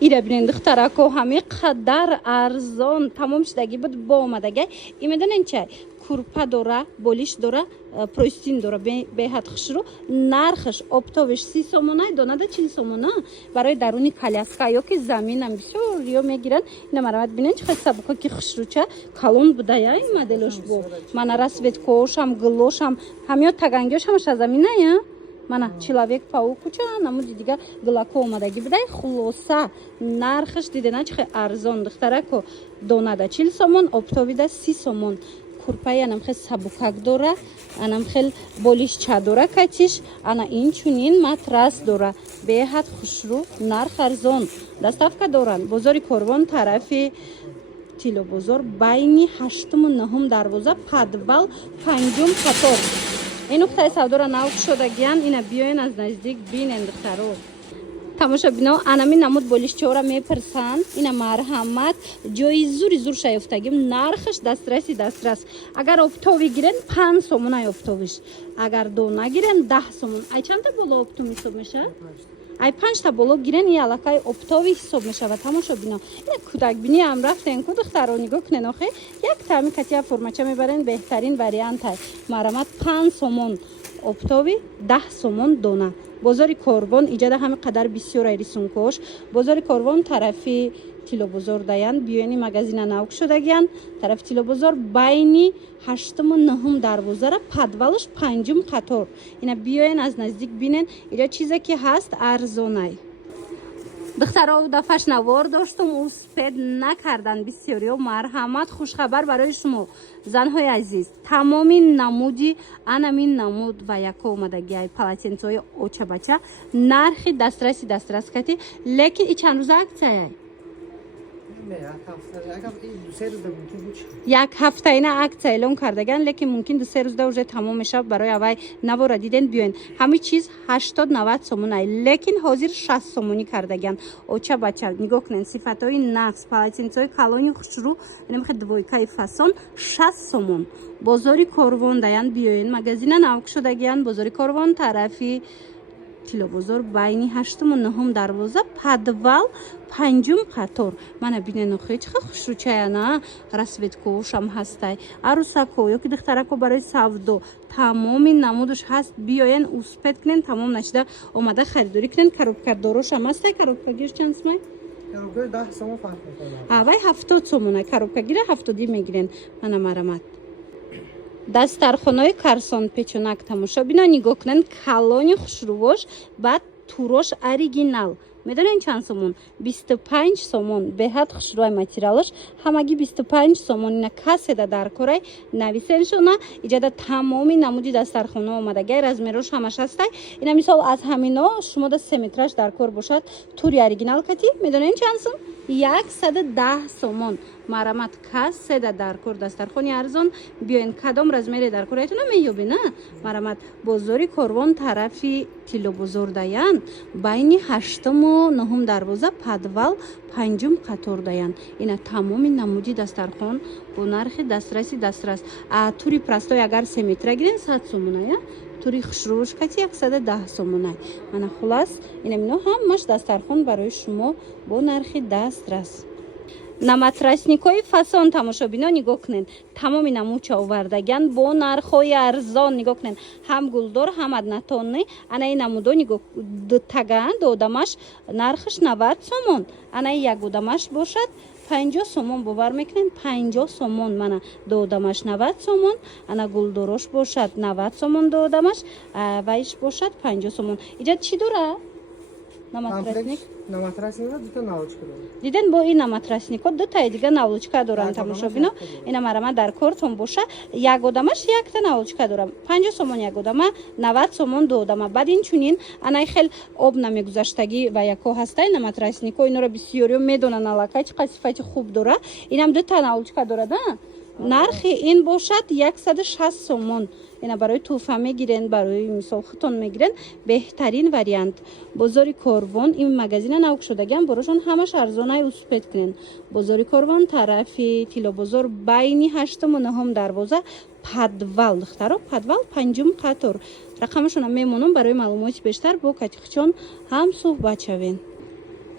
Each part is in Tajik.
Ира бинен духтарако ҳами қадар арзон тамом шудаги буд бо омадага. И медонен чай курпа дора, болиш дора, простин дора беҳад хушру. Нархаш оптовиш 30 сомонай, донада 40 сомона. Барои даруни коляска ёки заминам бисёр ё мегиранд. Ина марамат бинен чӣ қадar сабука ки хушруча калон будая ин моделош бо. Мана расветкошам, глошам, ҳамё тагангёш ҳамаша заминая. Мана человек-паук куча намуди дига глако омадаги будай. Хулоса нархаш дидена чӣ арзон духтарако. Донада 40 сомон, оптовида 30 сомон. Курпай анам хел сабукак дора, анам хел болишча дора катиш, ана инчунин матрас дора. Беҳад хушру, нарх арзон. Доставка доранд. Бозори Корвон тарафи Тило бозор байни 8-му 9-ум дарвоза подвал 5-ум қатор. Ин нуқтаи савдора навк шудагиян, ина биёин аз наздик бинен духтаро. тамошобино анами намуд болишчора мепирсанд. Ина марҳамат ҷои зури зур шаёфтагим нархаш дастрас. Агар оптови гирен 5 сомон ай оптовиш. Агар дона гирен 10 сомон. Ай чанда боло оптом ҳисоб меша? Ай 5 та боло гирен и алакай оптови ҳисоб мешава. Тамошобино ина кӯдакбини ам рафтен ку духтаро нигоҳ кунен охе як тами катия формача мебарен беҳтарин вариант ай. Марҳамат 5 сомон оптови 10 сомон дона. Бозори Корвон иҷада ҳами қадар бисёрай рисункош. Бозори Корвон тарафи Тилобозор даян биёни магазина навк шудагиян. Тарафи Тилобозор байни 8-му 9-ум дарвозара подвалаш 5-ум қатор. Ина биёен аз наздик бинен иҷа чизе ки ҳаст арзонай. духтаро дафаш навор доштум успед накардан бисёриё. марҳамат хушхабар барои шумо занҳои азиз. Тамоми намуди анамин намуд ва яко омадагиай полотенцои очабача нархи дастрас кати лекин и чанд рӯза аксияй як ҳафта ина аксия эълон кардаган, лекин мумкин 2-3 рӯзда уже тамом мешавад. барои авай навора диден биёин ҳами чиз 80-90 сомон ай, лекин ҳозир 60 сомонӣ кардаган. оча бача нигоҳ кунен сифатҳои нақс полотенцои калони хушрӯ инамихе двойкаи фасон 60 сомон. бозори Корвон даян биёин магазина навк шудагиян. бозори Корвон тарафи Тилобозор байни 8-му 9-ум дарвоза подвал 5-ум қатор. Мана бинен охе чӣ хушрӯчаяна расветкошам ҳастай арусако ёки духтарако барои савдо тамоми намудуш ҳаст. биёен успед кунен тамом нашида омада харидорӣ кунен. коробкадорошам ҳастай. коробкагир чанд сомай? коробка 10 сомон фарқ мекунад. авай 70 сомонай коробкагира 70 мегирен. мана марамат дастархонои карсон печонак тамошобино нигоҳ кунен калони хушрӯвош баъд турош оригинал. медонен чанд сомон? 25 сомон. беҳад хушрӯай материалаш ҳамаги 25 сомон. ина каседа дар корай нависен шуна иҷада тамоми намуди дастархона омадагай размерош ҳамаш ҳастай. ина мисол аз ҳамино шумо да 3 метраш дар кор бошад тури оригинал кати медонен чанд сом? 110 сомон. марҳамат каседа дар кор дастархони арзон биёин кадом размере дар корайтуна меёбина. марҳамат бозори Корвон тарафи Тилобозор даян байни 8-му 9-ум дарвоза подвал 5-ум қатор даян. ина тамоми намуди дастархон бо нархи дастрас. тури простой агар 3 метра гирен 100 сомоная. тури хушрӯш кати 110 сомонай. мана хулас ина мино ҳамаш дастархон барои шумо бо нархи дастрас. на матрасникои фасон тамошобино нигоҳ кунен тамоми намуча овардаган бо нархҳои арзон. нигоҳ кунен ҳам гулдор ҳам аднатонӣ. ана ин намудо нигоҳ таган додамаш нархаш 90 сомон. ана як одамаш бошад 50 сомон. бовар мекунен 50 сомон. мана додамаш 90 сомон. ана гулдорош бошад 90 сомон додамаш. вайш бошад 50 сомон. иҷа чӣ дора? наматрасник дута навлучка дорад. диден бо ин наматраснико дутаи дига навлучка доранд. тамошобино ина марама дар кортон боша як одамаш якта навлучка дорам. 50 сомон як одама, 90 сомон ду одама. баъд инчунин анай хел об намегузаштагӣ ва яко ҳастай наматраснико инора бисёриё медонанд аллакай чӣ қадar сифати хуб дора. инам дута навлучка дорада. нархи ин бошад 160 сомон. ина барои туҳфа мегирен, барои мисол хитон мегирен беҳтарин вариант. бозори Корвон ин магазина навк шудаган борошон ҳамаш арзонай успед кунен. бозори Корвон тарафи Тилобозор байни 8-му 9-ум дарвоза подвал духтаро подвал 5-ум қатор. рақамашона мемонам барои маълумоти бештар бо катихчон ҳам суҳбат шавен.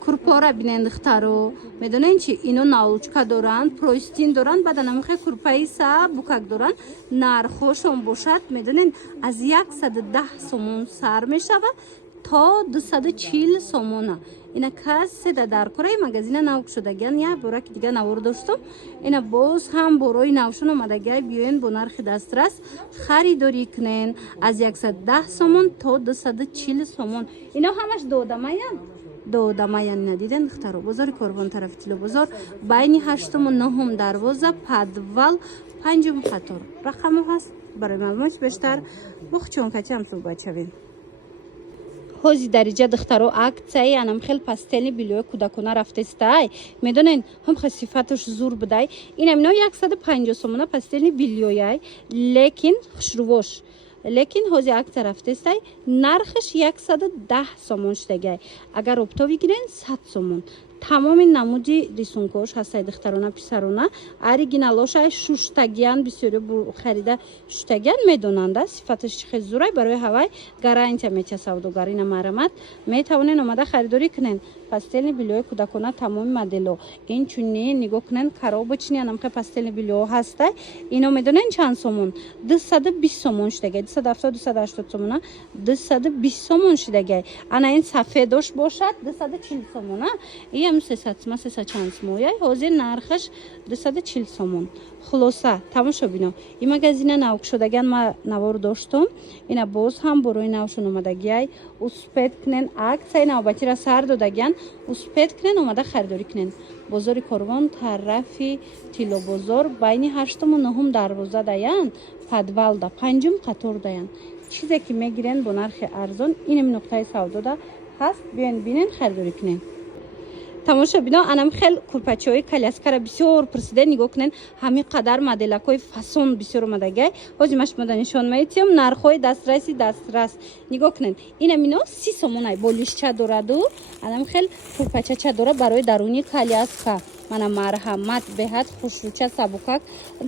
курпора бинен духтаро медонен чи ино наулучка доранд простин доранд баъд анамихе курпаи сабукак доранд нархошон бошад медонен аз 110 сомон сар мешавад то 240 сомона ина каседа дар кораи магазина навк шудагиан як бора ки дига навор доштум ина боз ҳам борои навшон омадагиай биёен бо нархи дастрас харидорӣ кунен аз 110 сомон то 240 сомон ино ҳамаш додамаян надиден духтаро бозори корвон тарафи тилобозор байни 8-ум 9-ум дарвоза подвал 5-ум қатор рақамо ҳаст барои маълумоти бештар бо хучонкачиам суҳбат шавем. ҳози дариҷа духтаро аксияи анамхел пастели билӯи кӯдакона рафтестай медонен ҳамхе сифаташ зур будай инамино 150 сомона пастели билӯяй лекин хушрувош лекин ҳози акция рафтестай нархаш 110 сомон шудагай агар обтови гирен 100 сомон тамоми намуди рисункош ҳастай духтарона писарона оригиналошай шуштагиан бисёри харида шуштагиан медонанда сифаташ чӣ хел зурай барои ҳавай гарантия меча савдогарина марамат метавонен омада харидорӣ кунен пастели билӯи кӯдакона тамоми модело инчунин нигоҳ кунен коробочни анамхе пастели билӯ ҳастай ино медонен чанд сомон 220 сомон шудагай 270-280 сомона 220 сомон шудагай ана ин сафедош бошад 240 сомона 300 чанд смояй ҳозир нархаш 240 сомон хулоса тамошо бино и магазина навк шудагиан ма навор доштум ина боз ҳам борои навшон омадагиай успед кунен аксияи навбатира сар додагиан успед кунен омада харидорӣ кунен бозори корвон тарафи тилобозор байни 8-ум 9-ум дарвоза даян подвалда 5-ум қатор даян чизе ки мегирен бо нархи арзон инами нуқтаи савдода ҳаст биёен бинен харидорӣ кунен. тамошо бино анам хел курпачаҳои коляскара бисёр пурсида нигоҳ кунен ҳамин қадар моделакҳои фасон бисёр омадагай ҳози машмода нишон меитиём нархҳои дастрас нигоҳ кунен инамино 30 сомонай болишча дораду анам хел курпачача дора барои даруни коляска мана марҳамат беҳад хушрӯча сабукак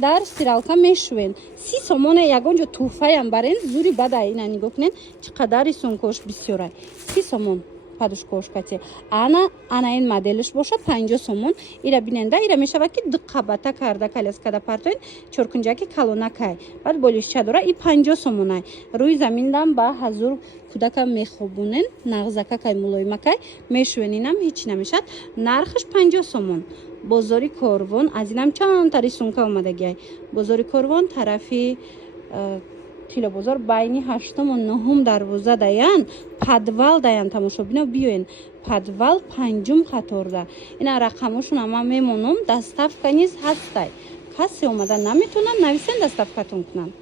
дар стиралка мешӯен 30 сомонай ягонҷо туҳфаям барен зури бадай ина нигоҳ кунен чӣ қадар рисункош бисёрай 30 сомон падушкошкати ана ин моделиш бошад 50 сомон ира биненда ира мешавад ки дуқабата карда коляскада партоин чоркунҷаки калонакай баъд болишча дора и 50 сомонай рӯи заминдам ба ҳазур кӯдака мехобунен нағзакакай мулоимакай мешӯен инам ҳеҷ намешад нархаш 50 сомон бозори корвон аз инам чандта рисунка омадагиай бозори корвон тарафи тилобозор байни 8-ум 9-ум дарвоза даян подвал даян тамошобино биёен подвал 5-ум қаторда ина рақамошон ама мемонам доставка низ ҳастай касе омада наметавонад нависен доставкатон кунанд